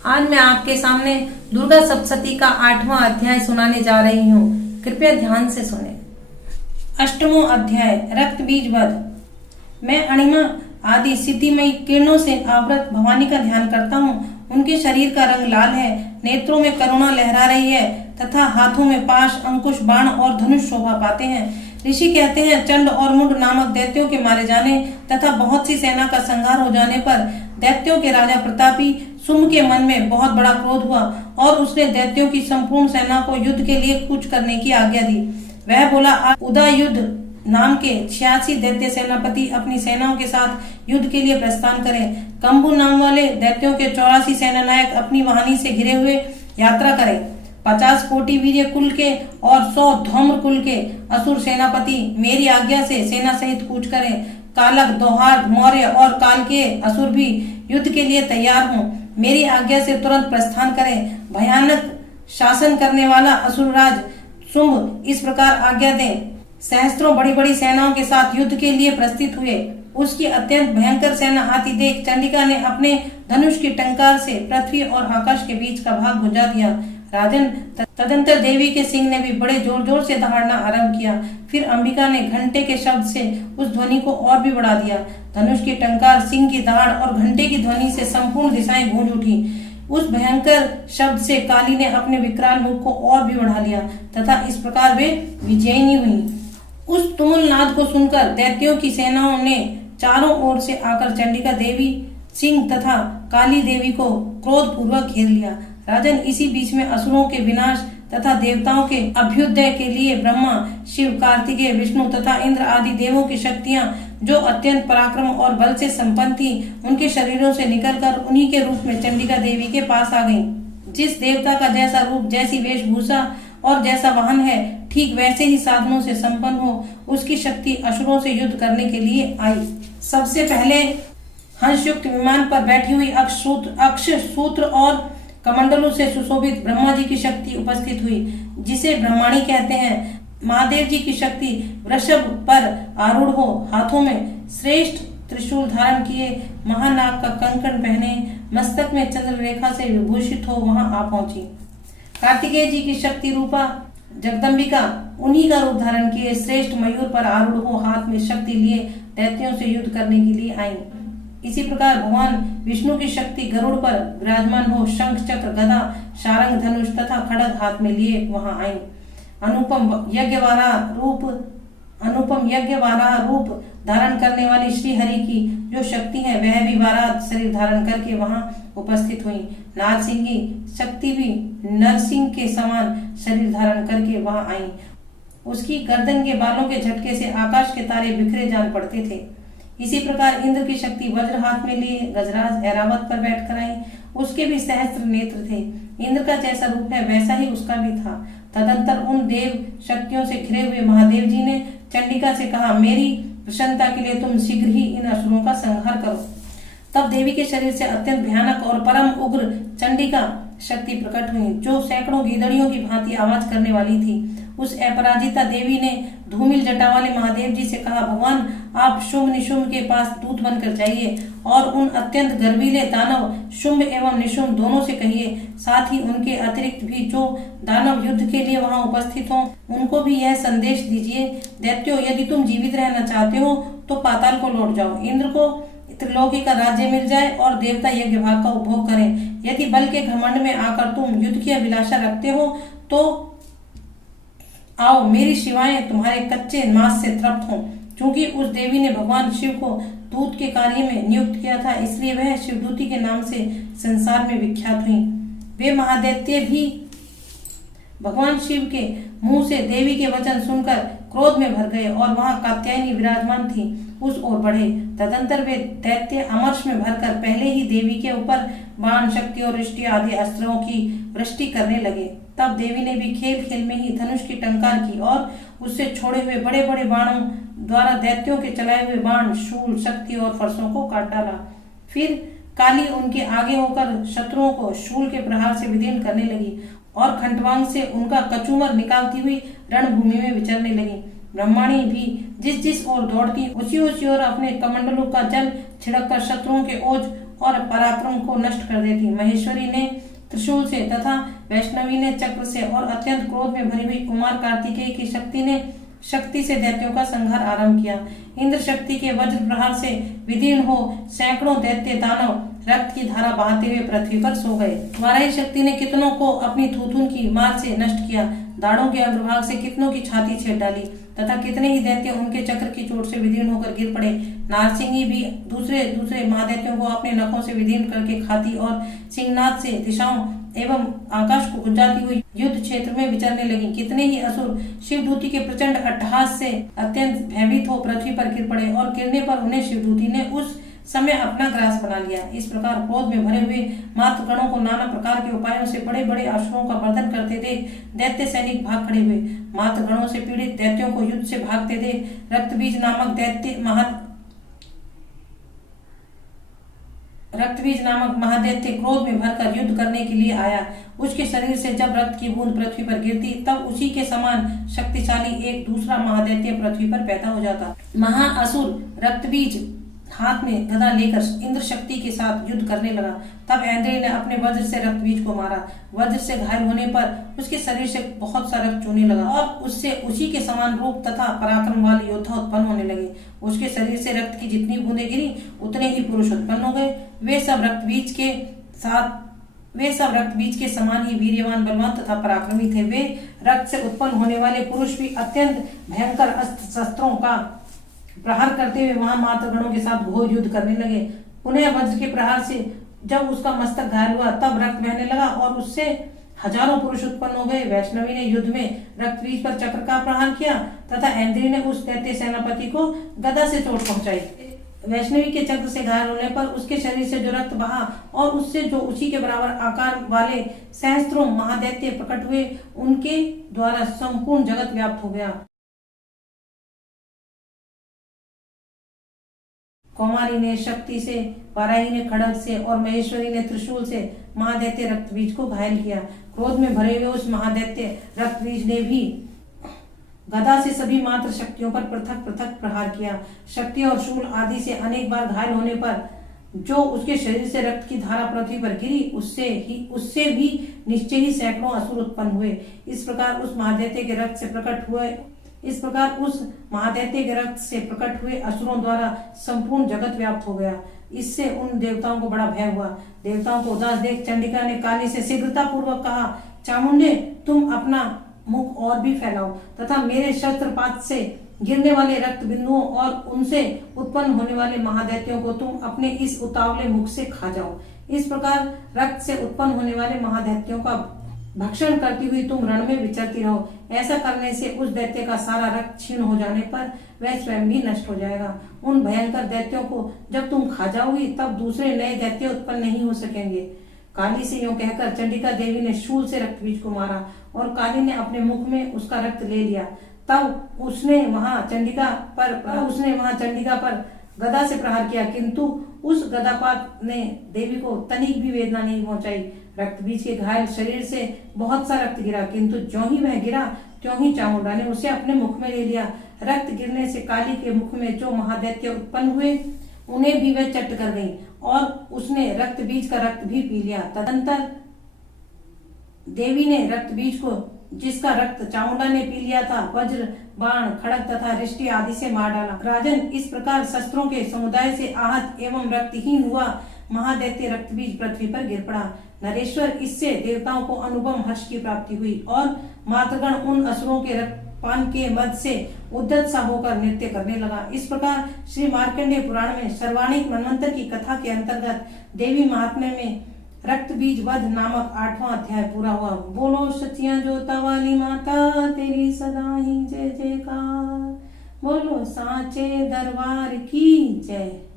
आज मैं आपके सामने दुर्गा सप्तशती का 8वां अध्याय सुनाने जा रही हूँ। कृपया ध्यान से सुने। 8वां अध्याय, रक्त बीज वध। मैं अणिमा आदि सिद्धिमयी किरणों से आवृत भवानी का ध्यान करता हूँ। उनके शरीर का रंग लाल है, नेत्रों में करुणा लहरा रही है तथा हाथों में पाश, अंकुश, बाण और धनुष शोभा पाते हैं। ऋषि कहते हैं, चंड और मुंड नामक दैत्यों के मारे जाने तथा बहुत सी सेना का संहार हो जाने पर दैत्यों के राजा प्रतापी शुंभ के मन में बहुत बड़ा क्रोध हुआ और उसने दैत्यों की संपूर्ण सेना को युद्ध के लिए कूच करने की आज्ञा दी। वह बोला, उदयुद्ध नाम के 86 दैत्य सेनापति अपनी सेनाओं के साथ युद्ध के लिए प्रस्थान करें। कंबु नाम वाले दैत्यों के 84 सेनानायक अपनी वाहिनी से घिरे हुए यात्रा करें। 50 कोटि वीर्य कुल के और 100 धौम्र कुल के असुर सेनापति मेरी आज्ञा से सेना सहित कूच करें। कालक, दोहार्द, मौर्य और काल के असुर भी युद्ध के लिए तैयार हों। मेरी आज्ञा से तुरंत प्रस्थान करें। भयानक शासन करने वाला असुरराज शुंभ इस प्रकार आज्ञा दें। सहस्त्रों बड़ी बड़ी सेनाओं के साथ युद्ध के लिए प्रस्थित हुए। उसकी अत्यंत भयंकर सेना आती देख चंडिका ने अपने धनुष की टंकार से पृथ्वी और आकाश के बीच का भाग बुझा दिया। राजन, तदंतर देवी के सिंह ने भी बड़े जोर जोर से दहाड़ना आरंभ किया। फिर अंबिका ने घंटे के शब्द से उस ध्वनि को और भी बढ़ा दिया। धनुष की टंकार, सिंह की दहाड़ और घंटे की ध्वनि से संपूर्ण दिशाएं गूंज उठी। उस भयंकर शब्द से काली ने अपने विकराल मुख को और भी बढ़ा लिया तथा इस प्रकार वे विजयिनी हुई। उस तुमुल नाद को सुनकर दैत्यों की सेनाओं ने चारों ओर से आकर चंडिका देवी, सिंह तथा काली देवी को क्रोध पूर्वक घेर लिया। राजन, इसी बीच में असुरों के विनाश तथा देवताओं के अभ्युदय के लिए ब्रह्मा, शिव, कार्तिकेय, विष्णु तथा इंद्र आदि देवों की शक्तियां जो अत्यंत पराक्रम और बल से संपन्न थी, उनके शरीरों से निकलकर उन्हीं के रूप में चंडिका देवी के पास आ गईं। जिस देवता का जैसा रूप, जैसी वेशभूषा और जैसा वाहन है, ठीक वैसे ही साधनों से संपन्न हो, उसकी शक्ति असुरों से युद्ध करने के लिए आई। सबसे पहले हंसयुक्त विमान पर बैठी हुई अक्ष सूत्र और कमंडलों से सुशोभित ब्रह्मा जी की शक्ति उपस्थित हुई, जिसे ब्रह्माणी कहते हैं। महादेव जी की शक्ति वृषभ पर आरूढ़ हो, हाथों में श्रेष्ठ त्रिशूल धारण किए, महानाग का कंकण पहने, मस्तक में चंद्र रेखा से विभूषित हो वहां आ पहुंची। कार्तिकेय जी की शक्ति रूपा जगदम्बिका उन्हीं का रूप धारण किए श्रेष्ठ मयूर पर आरूढ़ हो, हाथ में शक्ति लिए दैत्यों से युद्ध करने के लिए आई। इसी प्रकार भगवान विष्णु की शक्ति गरुड़ पर विराजमान हो, शंख, चक्र, गदा, शारंग, धनुष तथा खड़ग हाथ में लिए वहां आई। अनुपम यज्ञवाराह रूप धारण करने वाली श्री हरि की जो शक्ति है, वह भी वाराह शरीर धारण करके वहां उपस्थित हुई। नारसिंगी शक्ति भी नरसिंह के समान शरीर धारण करके वहां आई। उसकी गर्दन के बालों के झटके से आकाश के तारे बिखरे जान पड़ते थे। इसी प्रकार इंद्र की शक्ति वज्र हाथ में लिए गजराज ऐरावत पर बैठकर आई। उसके भी सहस्त्र नेत्र थे। इंद्र का जैसा रूप है वैसा ही उसका भी था। तदंतर उन देव शक्तियों से घिरे हुए महादेव जी ने चंडिका से कहा, मेरी प्रसन्नता के लिए तुम शीघ्र ही इन असुरों का संहार करो। तब देवी के शरीर से अत्यंत भयानक और परम उग्र चंडिका शक्ति प्रकट हुई, जो सैकड़ों गीदड़ियों की भांति आवाज करने वाली थी। उस अपराजिता देवी ने धूमिल जटा वाले महादेव जी से कहा, भगवान, आप शुंभ निशुंभ के पास दूत बनकर जाइए और उन अत्यंत गर्वीले दानव शुंभ एवं निशुंभ दोनों से कहिए, साथ ही उनके अतिरिक्त भी जो दानव युद्ध के लिए वहां उपस्थित हों, उनको भी यह संदेश दीजिए, दैत्यों, यदि तुम जीवित रहना चाहते हो तो पाताल को लौट जाओ। इंद्र को त्रिलोकी का राज्य मिल जाए और देवता यज्ञ भाग का उपभोग करें। यदि बल के घमंड में आकर तुम युद्ध की अभिलाषा रखते हो तो आओ, मेरी शिवाएं तुम्हारे कच्चे मांस से तृप्त हों। क्योंकि उस देवी ने भगवान शिव को दूत के कार्य में नियुक्त किया था, इसलिए वह शिवदूती के नाम से संसार में विख्यात हुई। वे महादैत्य भी भगवान शिव के मुंह से देवी के वचन सुनकर क्रोध में भर गए और वहां कात्यायनी विराजमान थी, उस ओर बढ़े। तदंतर वे दैत्य अमर्ष में भरकर पहले ही देवी के ऊपर बाण, शक्ति और वृष्टि आदि अस्त्रों की वृष्टि करने लगे। तब देवी ने भी खेल खेल में ही धनुष की टंकार की और उससे छोड़े हुए बड़े बड़े बाणों द्वारा दैत्यों के चलाए हुए बाण, शूल, शक्ति और फरसों को काट डाला। फिर काली उनके आगे होकर शत्रुओं को शूल के प्रहार से विदीर्ण करने लगी और खंडवांग से उनका कचूमर निकालती हुई रणभूमि में विचरने लगी। ब्रह्माणी भी जिस जिस ओर दौड़ती उसी उसी ओर अपने कमंडलों का जल छिड़ककर शत्रुओं के ओज और पराक्रम को नष्ट कर देती। महेश्वरी ने त्रिशूल से तथा वैष्णवी ने चक्र से और अत्यंत क्रोध में भरी हुई कुमार कार्तिकेय की शक्ति से दैत्यों का संहार आरंभ किया। इंद्र शक्ति के वज्र प्रहार से विदीर्ण हो सैकड़ों दैत्य दानव रक्त की धारा बहाते हुए पृथ्वी पर सो गए। वाराही शक्ति ने कितनों को अपनी थूथुन की मार से नष्ट किया, दाढ़ों के अग्रभाग से कितनों की छाती छेद डाली तथा कितने ही दैत्य उनके चक्र की चोट से विदीर्ण होकर गिर पड़े। नारसिंही भी दूसरे महादैत्यों को अपने नखों से विदीर्ण करके खाती और सिंहनाद से दिशाओं एवं आकाश को गुंजाती हुई युद्ध क्षेत्र में विचरने लगी। कितने ही असुर शिवदूती के प्रचंड अट्टहास से अत्यंत भयभीत हो पृथ्वी पर गिर पड़े और गिरने पर उन्हें शिवदूती ने उस समय अपना ग्रास बना लिया। इस प्रकार क्रोध में भरे हुए मातृगणों को नाना प्रकार के उपायों से बड़े बड़े असुरों का वर्धन करते देख दैत्य सैनिक भाग खड़े हुए। मातृगणों से पीड़ित दैत्यों को युद्ध से भागते देख रक्तबीज नामक महादैत्य क्रोध में भरकर युद्ध करने के लिए आया। उसके शरीर से जब रक्त की बूंद पृथ्वी पर गिरती तब उसी के समान शक्तिशाली एक दूसरा महादैत्य पृथ्वी पर पैदा हो जाता। महाअसुर रक्तबीज हाथ में गदा लेकर इंद्र शक्ति के साथ युद्ध करने लगा। तब ऐन्द्री ने अपने वज्र से रक्तबीज को मारा। वज्र से घायल होने पर उसके शरीर से बहुत सा रक्त चूने लगा और उससे उसी के समान रूप तथा पराक्रम वाले योद्धा उत्पन्न होने लगे। उसके शरीर से रक्त की जितनी बूंदें गिरी उतने ही पुरुष उत्पन्न हो गए। वे सब रक्तबीज के समान ही वीर्यवान, बलवान तथा पराक्रमी थे। वे रक्त से उत्पन्न होने वाले पुरुष भी अत्यंत भयंकर अस्त्र शस्त्रों का प्रहार करते हुए वहां मातृगणों के साथ घोर युद्ध करने लगे। पुनः वज्र के प्रहार से जब उसका मस्तक घायल हुआ तब रक्त बहने लगा और उससे हजारों पुरुष उत्पन्न हो गए। वैष्णवी ने युद्ध में रक्तबीज पर चक्र का प्रहार किया तथा ऐन्द्री ने उस दैत्य सेनापति को गदा से चोट पहुंचाई। वैष्णवी के चक्र से घायल होने पर उसके शरीर से जो रक्त बहा और उससे जो उसी के बराबर आकार वाले सहस्त्रों महादैत्य प्रकट हुए, उनके द्वारा संपूर्ण जगत व्याप्त हो गया। कौमारी ने शक्ति से, वाराही ने खड्ग से और महेश्वरी ने त्रिशूल से महादैत्य रक्तबीज को घायल किया। क्रोध में भरे हुए उस महादैत्य रक्तबीज ने भी गदा से सभी मात्र शक्तियों पर पृथक पृथक प्रहार किया। शक्ति और शूल आदि से अनेक बार घायल होने पर जो उसके शरीर से रक्त की धारा पृथ्वी पर गिरी उससे भी निश्चय ही सैकड़ों असुर उत्पन्न हुए। इस प्रकार उस महादैत्य के रक्त से प्रकट हुए असुरों द्वारा संपूर्ण जगत व्याप्त हो गया। इससे उन देवताओं को बड़ा भय हुआ। देवताओं को उदास देख चंडिका ने काली से शीघ्रता पूर्वक कहा, चामुंडे, तुम अपना मुख और भी फैलाओ तथा मेरे शस्त्रपात से गिरने वाले रक्त बिंदुओं और उनसे उत्पन्न होने वाले महादैत्यों को तुम अपने इस उतावले मुख से खा जाओ। इस प्रकार रक्त से उत्पन्न होने वाले महादैत्यों का भक्षण करती हुई तुम रण में विचरती रहो। ऐसा करने से उस दैत्य का सारा रक्त क्षीण हो जाने पर वह स्वयं भी नष्ट हो जाएगा। उन भयंकर दैत्यों को जब तुम खा जाओगी तब दूसरे नए दैत्य उत्पन्न नहीं हो सकेंगे। काली से यूं कहकर चंडिका देवी ने शूल से रक्तबीज को मारा और काली ने अपने मुख में उसका रक्त ले लिया। तब उसने वहां चंडिका पर गदा से प्रहार किया, किंतु उस गदापात ने देवी को तनिक भी वेदना नहीं पहुंचाई। रक्तबीज के घायल शरीर से बहुत सा रक्त गिरा, किंतु ज्यों ही वह गिरा त्यों ही चामुंडा ने उसे अपने मुख में ले लिया। रक्त गिरने से काली के मुख में जो महादैत्य उत्पन्न हुए उन्हें भी वह चट कर गई और उसने रक्तबीज का रक्त भी पी लिया। तदंतर देवी ने रक्तबीज को, जिसका रक्त चामुंडा ने पी लिया था, वज्र, बाण, खड्ग तथा रिष्टि आदि से मार डाला। राजन, इस प्रकार शस्त्रों के समुदाय से आहत एवं रक्तहीन हुआ महादैत्य रक्तबीज पृथ्वी पर गिर पड़ा। नरेश्वर, इससे देवताओं को अनुपम हर्ष की प्राप्ति हुई और मातृगण उन असुरों के रक्तपान के मद से उद्यत सा होकर नृत्य करने लगा। इस प्रकार श्री मार्कंडेय पुराण में सर्वाणिक मनवंतर की कथा के अंतर्गत देवी महात्म्य में रक्तबीज वध नामक 8वां अध्याय पूरा हुआ। बोलो सचिया जोता वाली माता तेरी सदा ही जय जयकार। बोलो सांचे दरबार की जय।